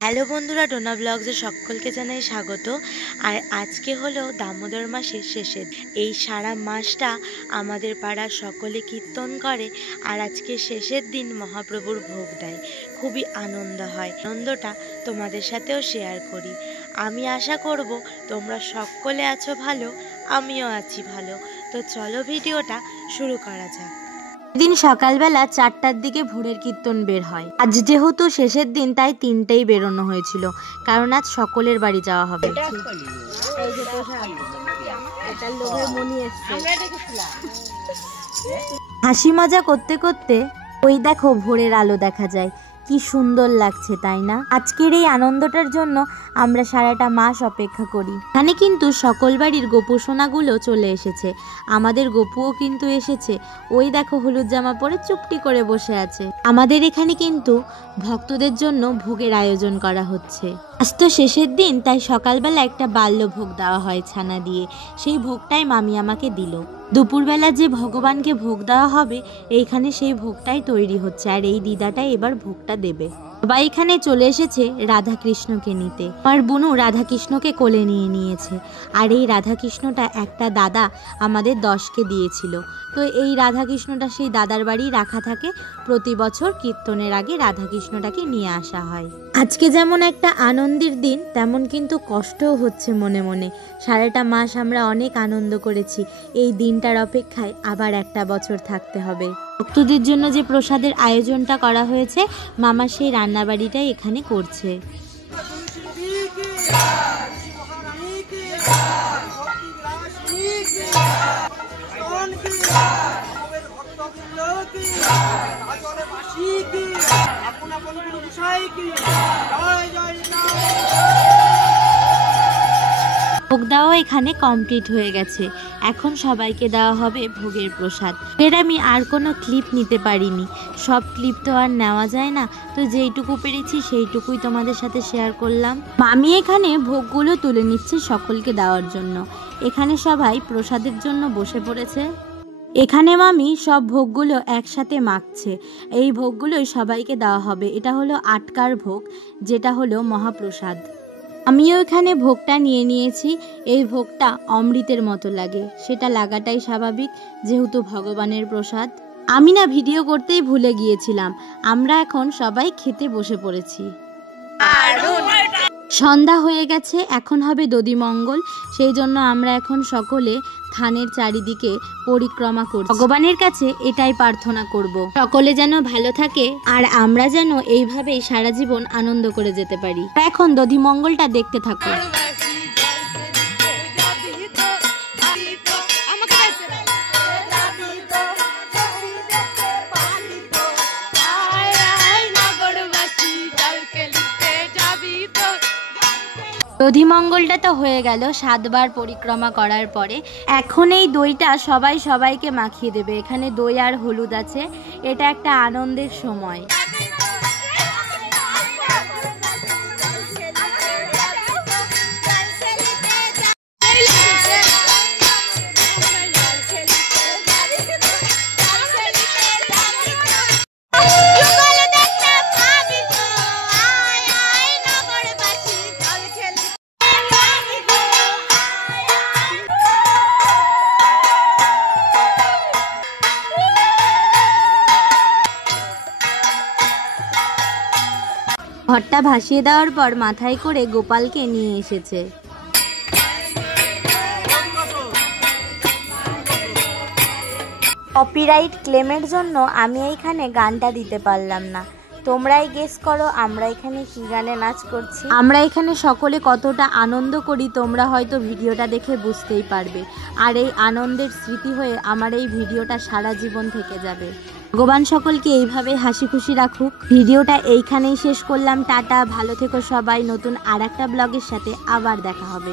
Hello বন্ধুরা, টোনা ব্লগসে সকলকে জানাই স্বাগত। আর আজকে হলো দামোদর মাসের শেষের এই সারা মাসটা আমাদের পাড়ার সকলে কীর্তন করে, আর আজকে শেষের দিন মহাপ্রভুর ভোগ দেয়। খুবই আনন্দ হয়, আনন্দটা তোমাদের সাথেও শেয়ার করি। আমি আশা করব তোমরা সকলে আছো ভালো, আমিও আছি ভালো। তো চলো ভিডিওটা শুরু করা যাক। দিন সকালবেলা 4টার দিকে ভোরের কীর্তন বের হয়। আজ যেহেতু শেষের দিন তাই 3টেই বেরোনো হয়েছিল, কারণ আজ সকলের বাড়ি যাওয়া হবে। হাসি মজা করতে করতে ওই দেখো ভোরের আলো দেখা যায়, কি সুন্দর লাগছে তাই না? আজকের এই আনন্দটার জন্য আমরা সারাটা মাস অপেক্ষা করি। এখানে কিন্তু সকল বাড়ির গোপু সোনাগুলো চলে এসেছে, আমাদের গোপুও কিন্তু এসেছে। ওই দেখো হলুদ জামা পরে চুপটি করে বসে আছে। আমাদের এখানে কিন্তু ভক্তদের জন্য ভোগের আয়োজন করা হচ্ছে। আজ তো শেষের দিন, তাই সকালবেলা একটা বাল্য ভোগ দেওয়া হয় ছানা দিয়ে। সেই ভোগটাই মামি আমাকে দিল। দুপুরবেলা যে ভগবানকে ভোগ দেওয়া হবে, এইখানে সেই ভোগটাই তৈরি হচ্ছে, আর এই দিদাটাই এবার ভোগটা দেবে। সবাই এখানে চলে এসেছে রাধাকৃষ্ণকে নিতে। আমার বুনু রাধাকৃষ্ণকে কোলে নিয়ে নিয়েছে, আর এই রাধাকৃষ্ণটা একটা দাদা আমাদের 10কে দিয়েছিল। তো এই রাধাকৃষ্ণটা সেই দাদার বাড়ি রাখা থাকে। প্রতি বছর কীর্তনের আগে রাধাকৃষ্ণটাকে নিয়ে আসা হয়। আজকে যেমন একটা আনন্দের দিন, তেমন কিন্তু কষ্টও হচ্ছে মনে মনে। সারাটা মাস আমরা অনেক আনন্দ করেছি, এই দিনটার অপেক্ষায় আবার একটা বছর থাকতে হবে। ভক্তদের জন্য যে প্রসাদের আয়োজনটা করা হয়েছে, মামা সেই রান্নাবাড়িটাই এখানে করছে। ভোগ দেওয়া এখানে কমপ্লিট হয়ে গেছে। এখন সবাইকে দেওয়া হবে ভোগের প্রসাদ। এর আমি আর কোনো ক্লিপ নিতে পারিনি, সব ক্লিপ তো আর নেওয়া যায় না, তো যেইটুকু পেরেছি সেইটুকুই তোমাদের সাথে শেয়ার করলাম। মামি এখানে ভোগগুলো তুলে নিচ্ছে সকলকে দেওয়ার জন্য। এখানে সবাই প্রসাদের জন্য বসে পড়েছে। এখানে মামি সব ভোগগুলো একসাথে মাখছে। এই ভোগগুলোই সবাইকে দেওয়া হবে। এটা হলো আটকার ভোগ, যেটা হলো মহাপ্রসাদ। আমিও এখানে ভোগটা নিয়ে নিয়েছি। এই ভোগটা অমৃতের মতো লাগে, সেটা লাগাটাই স্বাভাবিক, যেহেতু ভগবানের প্রসাদ। আমি না ভিডিও করতেই ভুলে গিয়েছিলাম। আমরা এখন সবাই খেতে বসে পড়েছি। সন্ধ্যা হয়ে গেছে, এখন হবে দধিমঙ্গল। সেই জন্য আমরা এখন সকলে থানের চারিদিকে পরিক্রমা করব। ভগবানের কাছে এটাই প্রার্থনা করব, সকলে যেন ভালো থাকে, আর আমরা যেন এইভাবেই সারা জীবন আনন্দ করে যেতে পারি। এখন দধিমঙ্গলটা দেখতে থাকো। দধিমঙ্গলটা তো হয়ে গেল 7বার পরিক্রমা করার পরে। এখন এই দইটা সবাই সবাইকে মাখিয়ে দেবে। এখানে দই আর হলুদ আছে, এটা একটা আনন্দের সময়। ঘরটা ভাসিয়ে দেওয়ার পর মাথায় করে গোপালকে নিয়ে এসেছে। কপিরাইট ক্লেমের জন্য আমি এইখানে গানটা দিতে পারলাম না। তোমরাই গেস করো আমরা এখানে কি গানে নাচ করছি। আমরা এখানে সকলে কতটা আনন্দ করি তোমরা হয়তো ভিডিওটা দেখে বুঝতেই পারবে। আর এই আনন্দের স্মৃতি হয়ে আমার এই ভিডিওটা সারা জীবন থেকে যাবে। ভগবান সকলকে এইভাবে হাসি খুশি রাখুক। ভিডিওটা এইখানেই শেষ করলাম। টাটা, ভালো থেকো সবাই। নতুন আর একটা ব্লগের সাথে আবার দেখা হবে।